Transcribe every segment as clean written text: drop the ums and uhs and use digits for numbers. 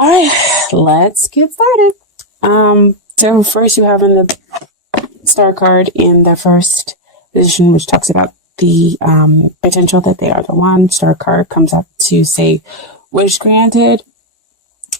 All right, let's get started. So first you have in the star card in the first position, which talks about the potential that they are the one. Star card comes up to say, wish granted.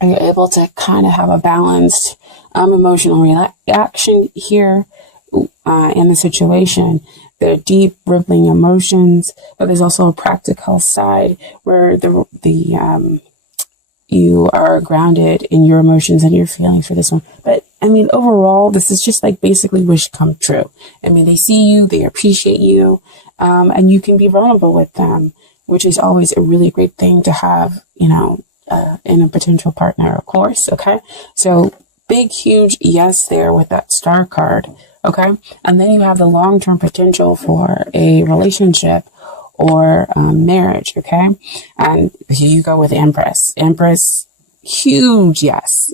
Are you able to kind of have a balanced emotional reaction here in the situation? There are deep, rippling emotions, but there's also a practical side where you are grounded in your emotions and your feelings for this one. But I mean, overall, this is just like basically wish come true. I mean, they see you, they appreciate you, and you can be vulnerable with them, which is always a really great thing to have, in a potential partner, of course. Okay. So big, huge yes there with that star card. Okay. And then you have the long-term potential for a relationship or marriage. Okay. And here you go with Empress. Empress, huge yes.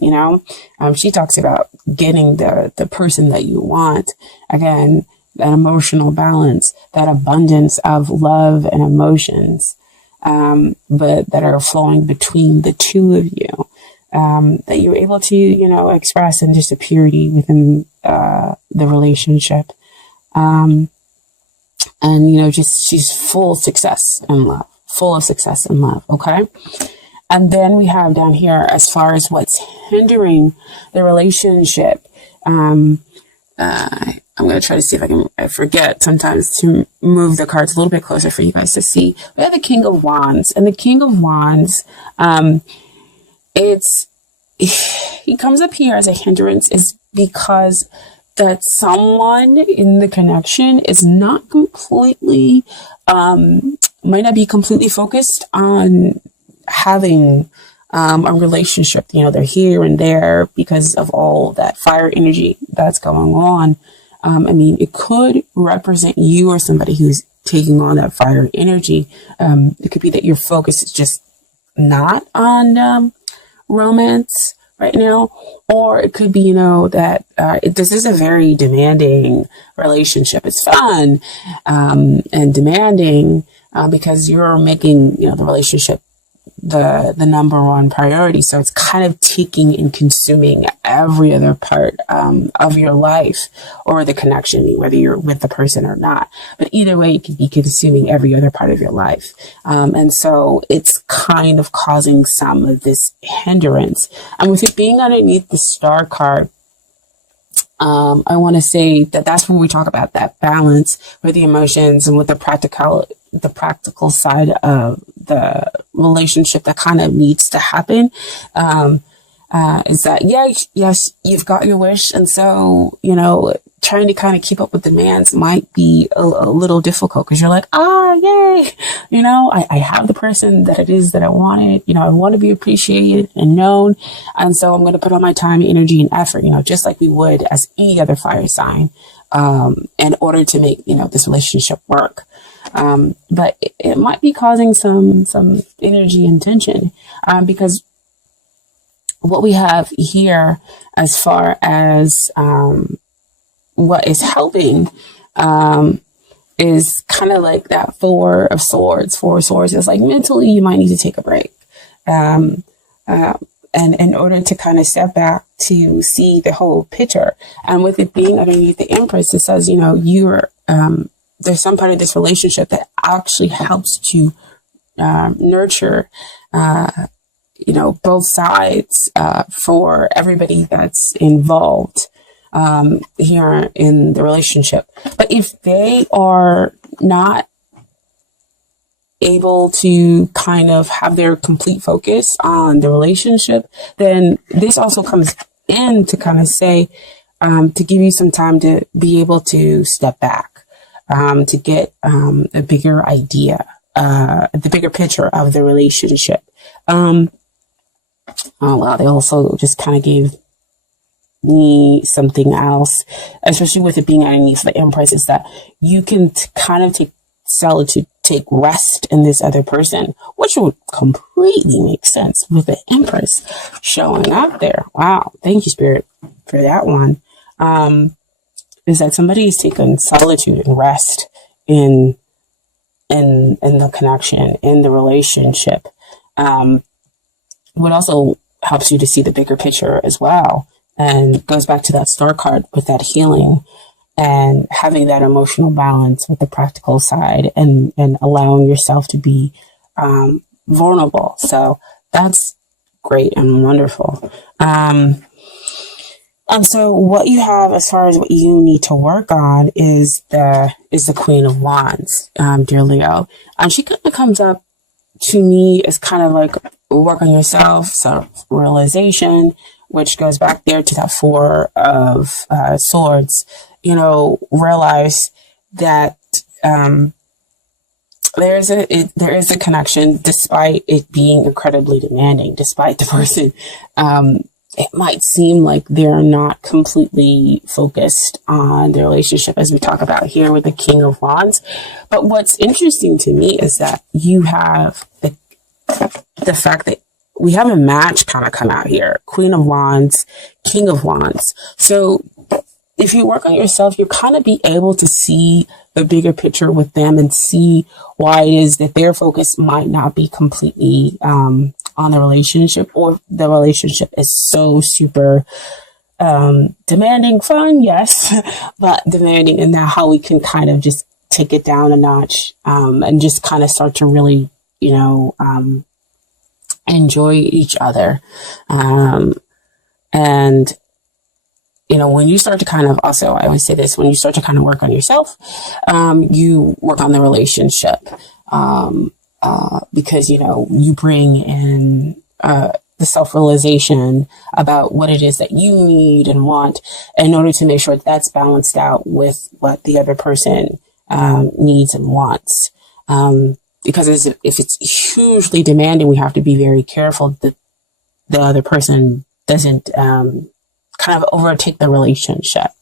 She talks about getting the person that you want. Again, that emotional balance, that abundance of love and emotions, but that are flowing between the two of you, that you're able to, express in just a purity within the relationship. And, she's full of success and love, full of success and love. Okay. And then we have down here, as far as what's hindering the relationship, I'm going to try to see if I forget sometimes to move the cards a little bit closer for you guys to see. We have the King of Wands, and the King of Wands, he comes up here as a hindrance is because that someone in the connection is not completely, might not be completely focused on having a relationship. They're here and there because of all that fire energy that's going on. It could represent you or somebody who's taking on that fire energy. It could be that your focus is just not on romance right now, or it could be, that this is a very demanding relationship. It's fun and demanding because you're making, the relationship the number one priority. So it's kind of taking and consuming every other part of your life or the connection, whether you're with the person or not. But either way, it could be consuming every other part of your life. And so it's kind of causing some of this hindrance. And with it being underneath the star card, I want to say that that's when we talk about that balance with the emotions and with the practical side of the relationship that kind of needs to happen. Is that, yes, you've got your wish. And so, trying to kind of keep up with demands might be a little difficult because you're like, yay, I have the person that it is that I wanted, I want to be appreciated and known. And so I'm going to put all my time, energy, and effort, just like we would as any other fire sign, in order to make, this relationship work. But it might be causing some energy and tension, because what we have here as far as, what is helping, is kind of like that Four of Swords. Four of Swords is like mentally you might need to take a break. And in order to kind of step back to see the whole picture. And with it being underneath the Empress, it says, you're, there's some part of this relationship that actually helps to nurture, both sides, for everybody that's involved here in the relationship. But if they are not able to kind of have their complete focus on the relationship, then this also comes in to kind of say, to give you some time to be able to step back, to get a bigger idea, the bigger picture of the relationship. Oh wow, they also just kind of gave me something else, especially with it being underneath the Empress, is that you can kind of take solitude, take rest in this other person, which would completely make sense with the Empress showing up there. Wow, thank you, Spirit, for that one. Is that somebody is taking solitude and rest in the connection, in the relationship. What also helps you to see the bigger picture as well. And goes back to that star card with that healing and having that emotional balance with the practical side, and allowing yourself to be vulnerable. So that's great and wonderful. And so what you have as far as what you need to work on is the Queen of Wands, dear Leo. And she kind of comes up to me as kind of like work on yourself, self-realization, which goes back there to that Four of Swords. You know, realize that there is a connection, despite it being incredibly demanding, despite the person. It might seem like they're not completely focused on their relationship, as we talk about here with the King of Wands. But what's interesting to me is that you have the fact that we have a match kind of come out here. Queen of Wands, King of Wands. So if you work on yourself, you'll kind of be able to see the bigger picture with them and see why it is that their focus might not be completely on the relationship, or the relationship is so super demanding. Fun, yes, but demanding, and now how we can kind of just take it down a notch and just kind of start to really, enjoy each other. And when you start to kind of, also, I always say this, when you start to kind of work on yourself, you work on the relationship, because, you bring in the self-realization about what it is that you need and want in order to make sure that's balanced out with what the other person needs and wants. Because if it's hugely demanding, we have to be very careful that the other person doesn't kind of overtake the relationship,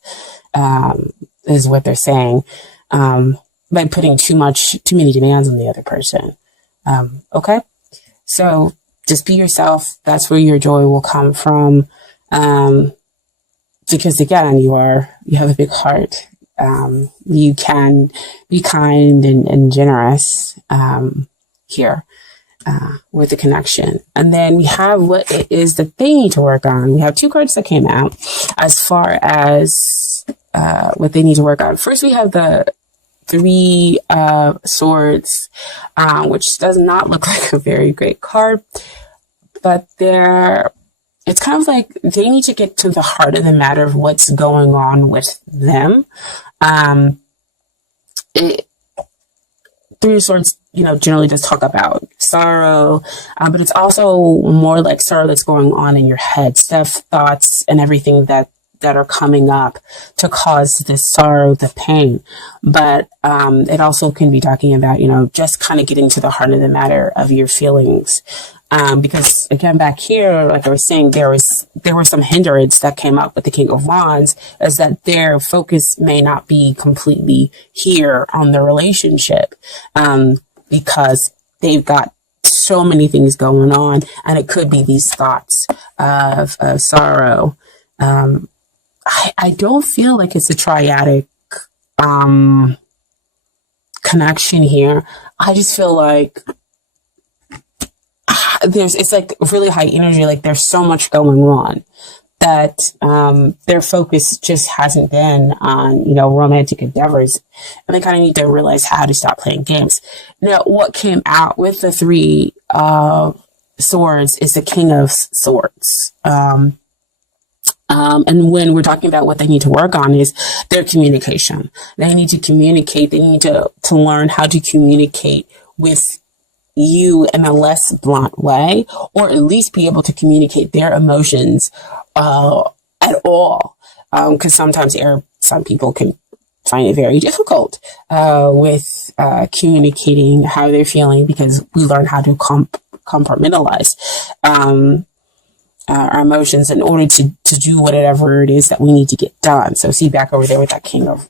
is what they're saying, by putting too many demands on the other person. Okay. So just be yourself. That's where your joy will come from. Because again, you have a big heart. You can be kind and generous, here. With the connection. And then we have what it is that they need to work on. We have two cards that came out as far as what they need to work on. First, we have the Three of Swords, which does not look like a very great card, but it's kind of like they need to get to the heart of the matter of what's going on with them. Three of Swords, generally just talk about sorrow, but it's also more like sorrow that's going on in your head, stuff, thoughts, and everything that are coming up to cause this sorrow, the pain. But it also can be talking about, just kind of getting to the heart of the matter of your feelings. Because again, back here, like I was saying, there were some hindrance that came up with the King of Wands, is that their focus may not be completely here on the relationship, because they've got so many things going on, and it could be these thoughts of sorrow. I don't feel like it's a triadic, connection here. I just feel like it's like really high energy, like there's so much going on that their focus just hasn't been on, romantic endeavors, and they kind of need to realize how to stop playing games. Now, what came out with the Three of Swords is the King of Swords. And when we're talking about what they need to work on is their communication. They need to communicate. They need to learn how to communicate with you in a less blunt way, or at least be able to communicate their emotions at all. Because sometimes some people can find it very difficult with communicating how they're feeling, because we learn how to compartmentalize our emotions in order to do whatever it is that we need to get done. So see back over there with that King of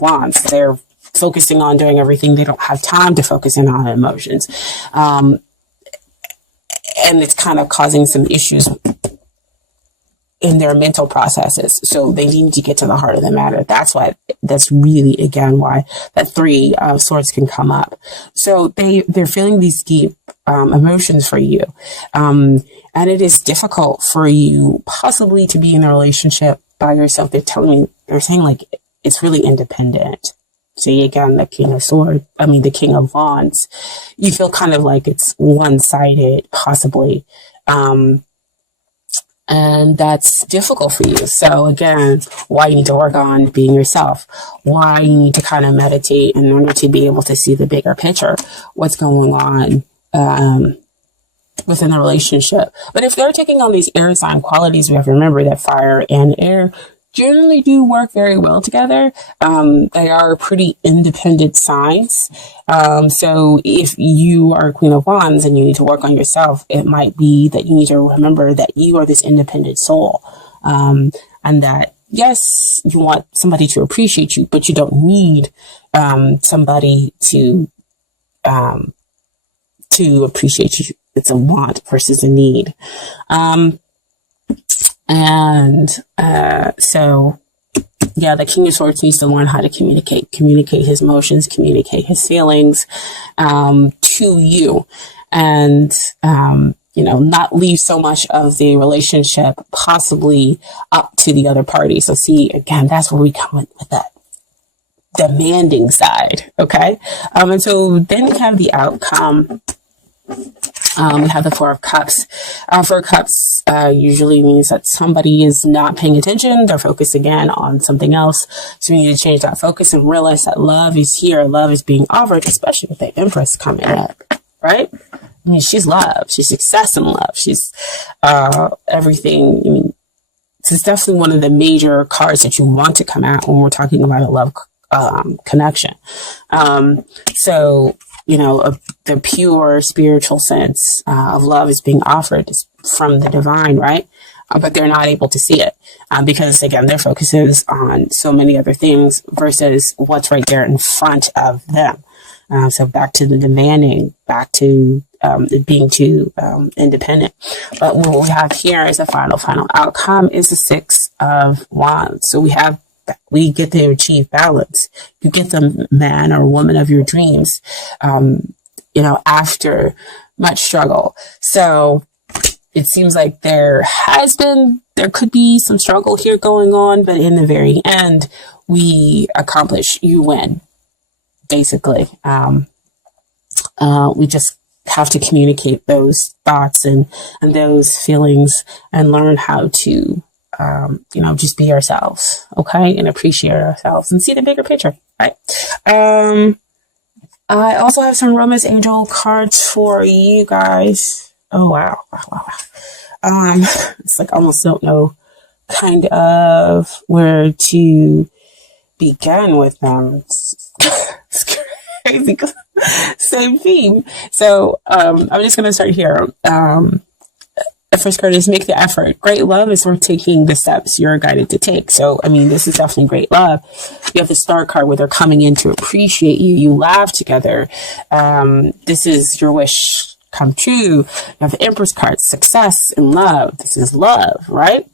Wands, they're focusing on doing everything. They don't have time to focus in on emotions. And it's kind of causing some issues in their mental processes. So they need to get to the heart of the matter. That's really, again, why that Three of Swords can come up. So they're feeling these deep emotions for you. And it is difficult for you possibly to be in a relationship by yourself. They're saying like it's really independent. See, again, the the King of Wands. You feel kind of like it's one-sided, possibly. And that's difficult for you. So again, why you need to work on being yourself, why you need to kind of meditate in order to be able to see the bigger picture, what's going on within the relationship. But if they're taking on these air sign qualities, we have to remember that fire and air generally do work very well together. They are pretty independent signs. So if you are a Queen of Wands and you need to work on yourself, it might be that you need to remember that you are this independent soul. And that, yes, you want somebody to appreciate you, but you don't need somebody to appreciate you. It's a want versus a need. So yeah, the King of Swords needs to learn how to communicate his emotions, communicate his feelings, to you, and, not leave so much of the relationship possibly up to the other party. So see, again, that's where we come with that demanding side. Okay. And so then we have the outcome. We have the Four of Cups. Four of Cups usually means that somebody is not paying attention. They're focused again on something else. So we need to change that focus and realize that love is here. Love is being offered, especially with the Empress coming up, right? I mean, she's love. She's success in love. She's everything. I mean, this is definitely one of the major cards that you want to come out when we're talking about a love connection. So, the pure spiritual sense of love is being offered from the divine, right? But they're not able to see it because, again, their focus is on so many other things versus what's right there in front of them. So back to the demanding, back to being too independent. But what we have here as a final outcome is the Six of Wands. So we get to achieve balance. You get the man or woman of your dreams, after much struggle. So it seems like there could be some struggle here going on, but in the very end, we accomplish, you win, basically. We just have to communicate those thoughts and those feelings and learn how to just be ourselves, okay, and appreciate ourselves and see the bigger picture, right? I also have some Romance Angel cards for you guys. Oh, wow. It's like I almost don't know kind of where to begin with them. It's crazy. Same theme. So I'm just going to start here. The first card is make the effort. Great love is worth taking the steps you're guided to take. So, this is definitely great love. You have the Star card where they're coming in to appreciate you. You laugh together. This is your wish come true. You have the Empress card, success and love. This is love, right?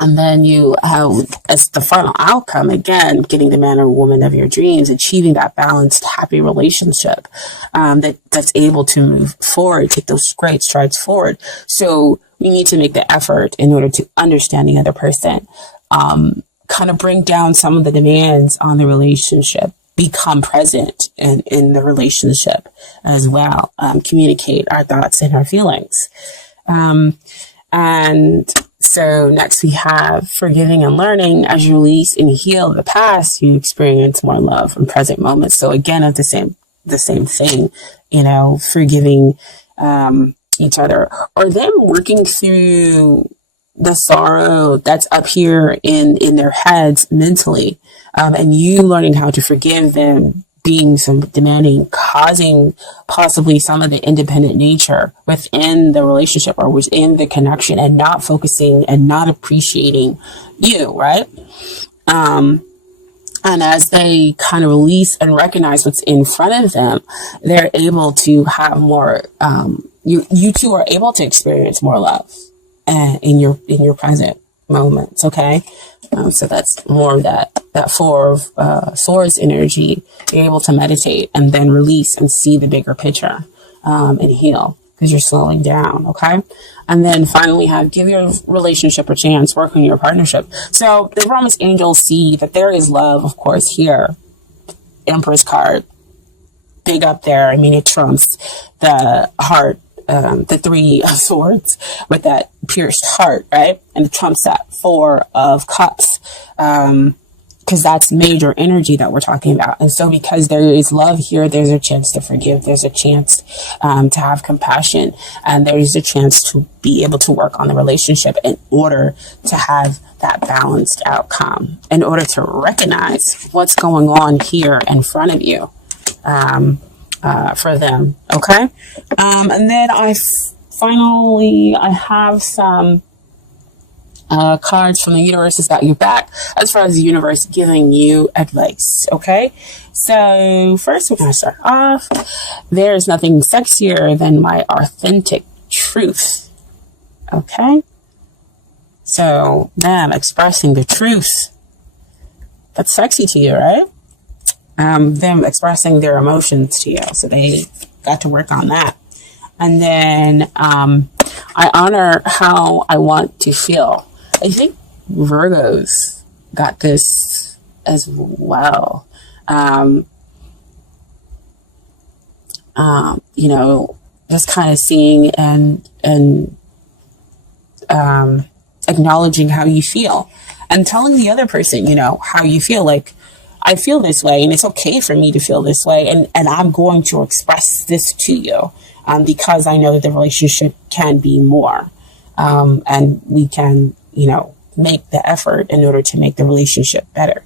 And then you have, as the final outcome, again, getting the man or woman of your dreams, achieving that balanced, happy relationship that's able to move forward, take those great strides forward. So we need to make the effort in order to understand the other person, kind of bring down some of the demands on the relationship, become present in the relationship as well, communicate our thoughts and our feelings. And so next we have forgiving and learning. As you release and heal the past, you experience more love in present moments. So again, it's the same thing, forgiving each other, or them working through the sorrow that's up here in their heads mentally, and you learning how to forgive them, being some demanding, causing possibly some of the independent nature within the relationship or within the connection, and not focusing and not appreciating you, right? And as they kind of release and recognize what's in front of them, they're able to have more, you two are able to experience more love in your present moments, okay? So that's more of that Four of Swords energy. You're able to meditate and then release and see the bigger picture. and heal, because you're slowing down. Okay. And then finally have give your relationship a chance, work on your partnership. So the Promise Angels see that there is love, of course, here. Empress card, big up there. I mean, it trumps the heart, the 3 of Swords with that pierced heart, right? And it trumps that 4 of Cups, because that's major energy that we're talking about. And so because there is love here, there's a chance to forgive. There's a chance to have compassion. And there's a chance to be able to work on the relationship in order to have that balanced outcome, in order to recognize what's going on here in front of you for them. Okay. And then finally, I have some cards from the universe has got you back as far as the universe giving you advice. Okay. So first we're going to start off. There's nothing sexier than my authentic truth. Okay. So them expressing the truth. That's sexy to you, right? Them expressing their emotions to you. So they got to work on that. And then, I honor how I want to feel. I think Virgos got this as well. You know, just kind of seeing and acknowledging how you feel and telling the other person, you know, how you feel. Like, I feel this way and it's okay for me to feel this way. And I'm going to express this to you, because I know that the relationship can be more. And we can, you know, make the effort in order to make the relationship better,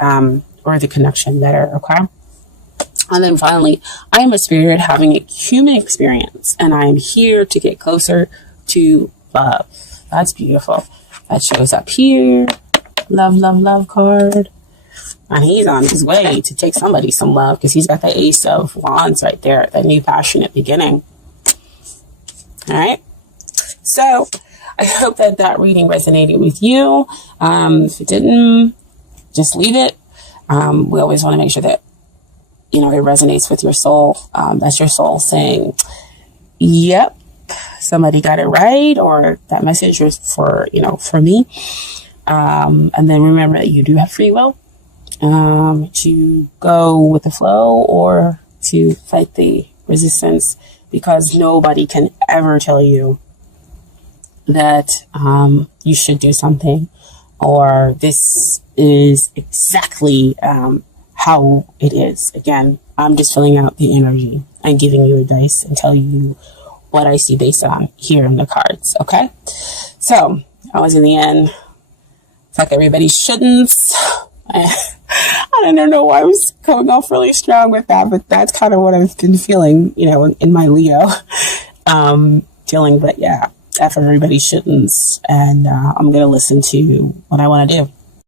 or the connection better. Okay. And then finally, I am a spirit having a human experience, and I am here to get closer to love. That's beautiful. That shows up here. Love, love, love card. And he's on his way to take somebody some love, because he's got the Ace of Wands right there, that new passionate beginning. All right. So I hope that that reading resonated with you. If it didn't, just leave it. We always want to make sure that, you know, it resonates with your soul. That's your soul saying, yep, somebody got it right, or that message was for, you know, for me. And then remember that you do have free will, to go with the flow or to fight the resistance, because nobody can ever tell you that you should do something, or this is exactly how it is. Again, I'm just filling out the energy and giving you advice and telling you what I see based on here in the cards. Okay, so I was in the end. Fuck everybody shouldn't. I don't know why I was coming off really strong with that, but that's kind of what I've been feeling, you know, in my Leo feeling. But yeah, F everybody shouldn't, and I'm gonna listen to what I want to do.